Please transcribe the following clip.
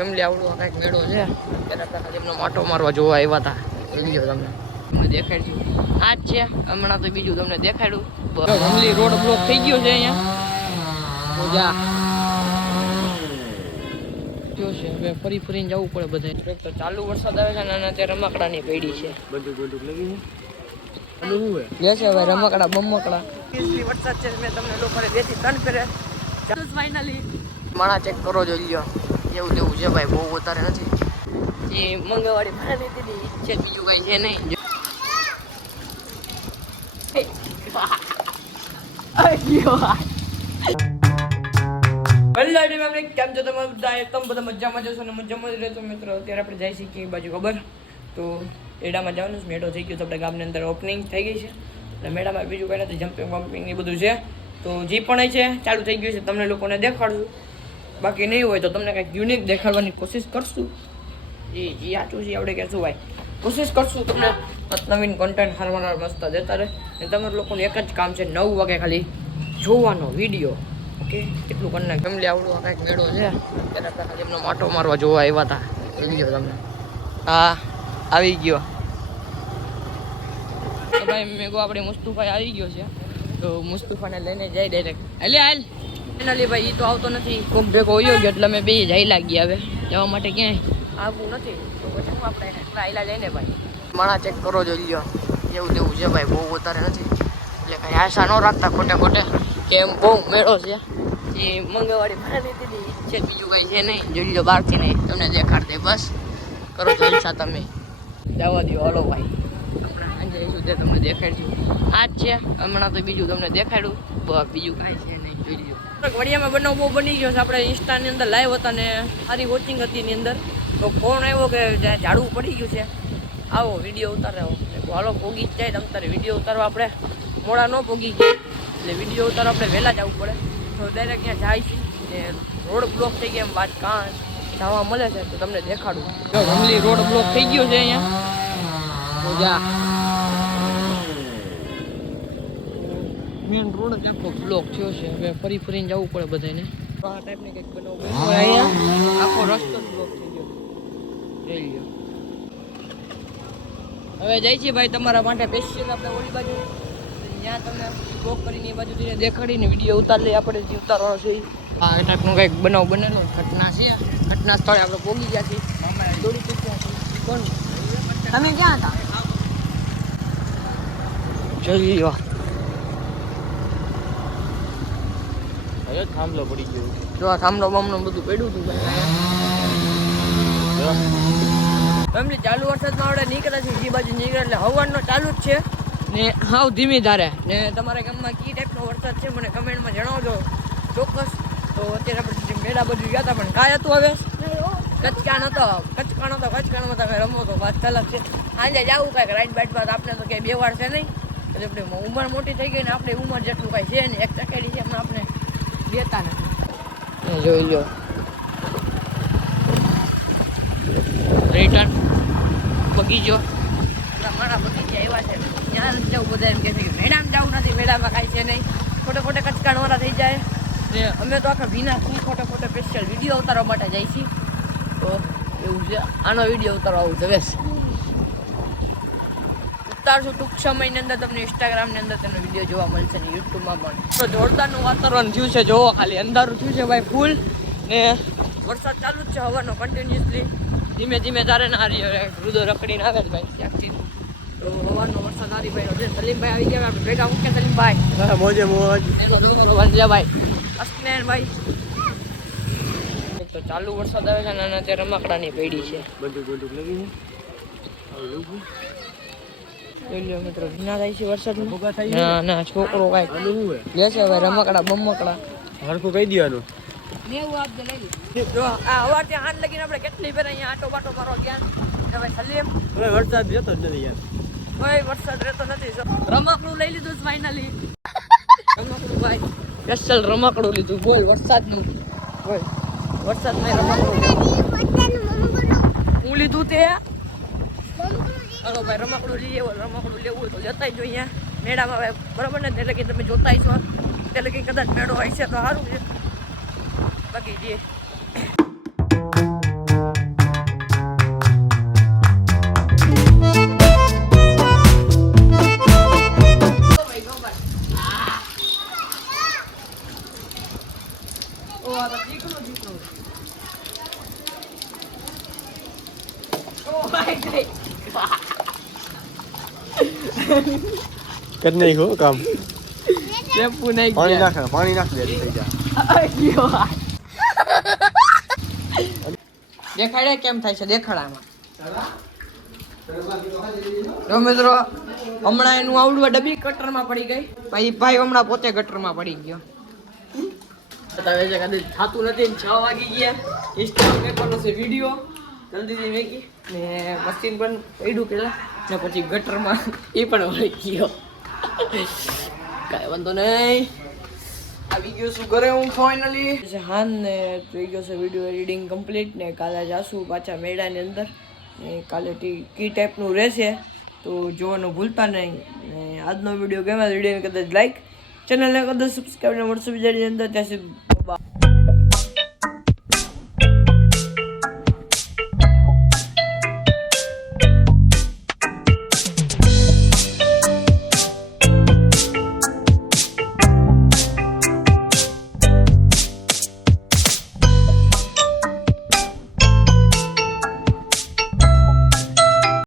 Family આવડું કંઈક મેળો છે. ત્યારે આપણે એમનો માટો મારવા જોવા આવ્યા હતા સમજો તમને તમને દેખાડ્યું આ જ છે. હમણાં તો બીજું તમને દેખાડ્યું ફેમિલી રોડ બ્લોક થઈ ગયો છે અહીંયા. છે હવે ફરી ફરીને જવું પડે બધે તો ચાલુ વરસાદ આવે છે ને અને અત્યારે રમકડાની પડી છે. બધું બધું લગી છે? લે હવે રમકડા બમકડા. વરસાદ છે મેં તમને લોકોને બેથી ત્રણ ફેરે. ફાઇનલી માણા ચેક કરો જો લ્યો. જેવું તેવું છે ભાઈ, બહુ વધારે નથી. એ મંગળવાડી લીધી હતી છે બીજું કઈ છે નહીં. કેમ છો તમે બધા? એકદમ બધા મજામાં જશો ને મજામાં જ રહેશો મિત્રો, અત્યારે આપણે જઈ શકીએ બાજુ, ખબર? તો એડામાં જવાનું મેળો થઈ ગયો તો આપણે ગામની અંદર ઓપનિંગ થઈ ગઈ છે. અને મેળામાં બીજું કંઈ નથી જમ્પિંગ વમ્પિંગ એ બધું છે. તો જે પણ છે, ચાલુ થઈ ગયું છે, તમને લોકોને દેખાડશું. બાકી નહીં હોય તો તમને કંઈક યુનિક દેખાડવાની કોશિશ કરશું. જી જી, આટલું છે આપણે કહેશું ભાઈ? કોશિશ કરશું તમને નવીન કોન્ટેન્ટ હારવાના મસ્ત દેતા રહે. અને તમારા લોકોનું એક જ કામ છે નવ વાગે ખાલી જોવાનો વીડિયો ઓકે? એટલું કરીને ફેમિલી આવડું કાંઈક મેળો છે. ત્યારે ખાલી એમનો માટો મારવા જોવા આવ્યા હતા લો તમને હા, આવી ગયો. ભાઈ મેગો આપણે મુસ્તુફાઈ આવી ગયો છે. તો મુસ્તુફાને લઈને જાય ડાયરેક્ટ એટલે હાલ. ફાઇનલી ભાઈ એ તો આવતો નથી. કોક ભેગો હોયો ગયો એટલે અમે બે જઈ લાગી હવે. જવા માટે ક્યાંય. આવવું નથી. તો પછી હું આપણે આયલા લઈને ભાઈ? માણા ચેક કરો જો લ્યો. જેવું તેવું છે ભાઈ બહુ વધારે નથી. એટલે કાંઈ આશા ન રાખતા ખોટે ખોટે કે એમ બહુ મેળો છે. એ મંગળવાડી ફાડી લીધી છે બીજું કાંઈ છે નહીં. જોઈ લો બહારથી નહીં. તમને દેખાડ દે બસ. કરો જલસા તમે. જવા દો હલો ભાઈ. આવીશું તે તમને દેખાડશું. આ જ છે. હમણાં તો બીજું તમને દેખાડ્યું બીજું કાંઈ છે નહીં. જોઈ લો વડિયામાં બનાવ બહુ બની ગયો છે. આપણે ઇન્સ્ટાની અંદર લાઈવ હતા ને સારી વોચિંગ હતી એની અંદર. તો ફોન આવ્યો કે ઝાડવું પડી ગયું છે. આવો વીડિયો ઉતારે કીધું, હાલો પોગી જ જાય તમ તારે વીડિયો ઉતારવા આપણે. મોડા ન પોગી જાય એટલે વીડિયો ઉતારવા આપણે વહેલા જવું પડે. તો ડાયરેક્ટ ત્યાં જાય છે ને રોડ બ્લોક થઈ ગયા એમ બાદ કાં જવા મળે છે તો તમને દેખાડું. જો રોડ બ્લોક થઈ ગયો છે અહીંયા. તો મેન રોડ જ આખો બ્લોક થયો છે. હવે ફરી ફરીને જવું પડે બધાને આ ટાઈપની કંઈક બનાવવું અહીંયા આખો રસ્તો બ્લોક થઈ ગયો. જોઈ ગયો હવે જાય છે ભાઈ તમારા માટે સ્પેશિયલ આપણે ઓલી બાજુ. ત્યાં તમે બ્લોક કરીને એ બાજુ જઈને દેખાડીને વીડિયો ઉતારી આપણે જે ઉતારવાનો છે. આ ટાઈપનું કંઈક બનાવ બનેલો ઘટના છે. ઘટના સ્થળે આપણે પહોંચી ગયા છીએ. દોડી ચૂક્યા છીએ. કોણ? તમે ક્યાં હતા? જોઈ હવે થાંભલો પડી ગયો. જો આ થાંભલો બામલો બધું પડ્યું હતું ફેમિલી ચાલુ વરસાદમાં આપણે નીકળ્યા છીએ બીજી બાજુ નીકળે એટલે હવાનો ચાલુ જ છે. ને હાવ ધીમી ધારે. ને તમારા ગામમાં કઈ ટાઈપનો વરસાદ છે મને કમેન્ટમાં જણાવજો. ચોક્કસ. તો અત્યારે આપણે મેળા બાજુ ગયા હતા પણ કાંઈ હતું હવે? કચકાણ હતો કચકાણ હતો કચકાણમાં તમે રમો તો વાત ચાલક છે. આજે જવું કાંઈક રાઈટ બાઈટ બાદ આપણે તો ક્યાંય બે વાર છે નહીં. એટલે આપણે ઉંમર મોટી થઈ ગઈ ને આપણે ઉંમર જેટલું કાંઈ છે ને એક ચકેડી છે એમાં આપણે દેતા નથી. જોઈ લો રિટર્ન બગીચો. મારા બગીચા એવા છે. ત્યાં નથી જવું બધા એમ કહે છે કે મેળામાં જવું નથી મેળામાં કાંઈ છે નહીં. ખોટે ખોટે કચકાણવાળા થઈ જાય. ને અમે તો આખા ભીના છીએ ખોટે ખોટે સ્પેશિયલ વીડિયો ઉતારવા માટે જાય છીએ. તો એવું છે આનો વીડિયો ઉતારવા આવું જવેશ ઉતારશું. ટૂંક સમયની અંદર તમને ઇન્સ્ટાગ્રામની અંદર તમને વીડિયો જોવા મળશે ને યુટ્યુબમાં પણ. તો જોરદારનું વાતાવરણ થયું છે. જોવો ખાલી અંધારું થયું છે ભાઈ ફૂલ. ને વરસાદ ચાલુ જ છે હવાનો કન્ટિન્યુઅસલી ધીમે ધીમે તારે ના હારી રુદો રખડીને આવે ભાઈ ત્યાંથી. તો હવાનો વરસાદ આવી ભાઈ સલીમભાઈ આવી ગયા આપણે ભેગા મૂકે સલીમભાઈ. મોજે મોજ. એનો દોસ્તો ભાઈ. તો ચાલુ વરસાદ આવે છે અને અત્યારે રમકડાની પડી છે. બધું બધું લગી છે. જોઈ મિત્રો ભીના થાય છે વરસાદમાં ના? ના છોકરો કાંઈ આનું શું હે લે છે હવે રમકડા બમકડા. હરખું કહી દેવાનું. જો. આ અવાર ત્યાં હાથ લગીને આપણે કેટલી ફેર અહીંયા આટો બાટો મારવા ગયા. ને ભાઈ સલીમ. હવે વરસાદ રહેતો જ નથી યાર. કોઈ વરસાદ રહેતો નથી. જો રમકડું લઈ લીધું ફાઇનલી રમકડું ભાઈ. સ્પેશિયલ રમકડું લીધું. બોલ વરસાદનું. બોલ વરસાદમાં રમકડું. હું લીધું તે? હાલો ભાઈ, રમકડું લઈએ રમકડું લેવું તો લેતાય જો અહીંયા. મેળામાં હવે બરાબર ને એટલે કે તમે જોતાય છો. એટલે કે કદાચ મેળો હોય છે તો સારું છે. બાકી જે કદ નહીં હો કામ શેમ્પુ નાખી પાણી નાખ પાણી નાખ દે થઈ જા દેખાડે કેમ થાય છે દેખાડામાં તો મિત્રો હમણાં એનું આવડું ડબી ગટરમાં પડી ગઈ. પછી ભાઈ હમણાં પોતે ગટરમાં પડી ગયો. બતાવે છે કદાચ થતું નથી છ વાગી ગયા. ઇન્સ્ટાગ્રામ છે વીડિયો. જલ્દીથી મેકી ને મશીન પણ પડ્યું પેલા. ને પછી ગટરમાં એ પણ વળી ગયો. કાંઈ વાંધો નહીં. આવી ગયો શું કરે હું ફાઇનલી હાન ને થઈ ગયો છે વીડિયો એડિટિંગ કમ્પ્લીટ ને કાલે જાશું પાછા મેળાની અંદર. ને કાલે ટી, કી ટાઈપનું રહેશે. તો જોવાનું ભૂલતા નહીં. ને આજનો વીડિયો ગમે વિડીયોને કદાચ લાઈક ચેનલને કદાચ સબસ્ક્રાઈબ મળશું બીજાની અંદર. ત્યાં સુધી.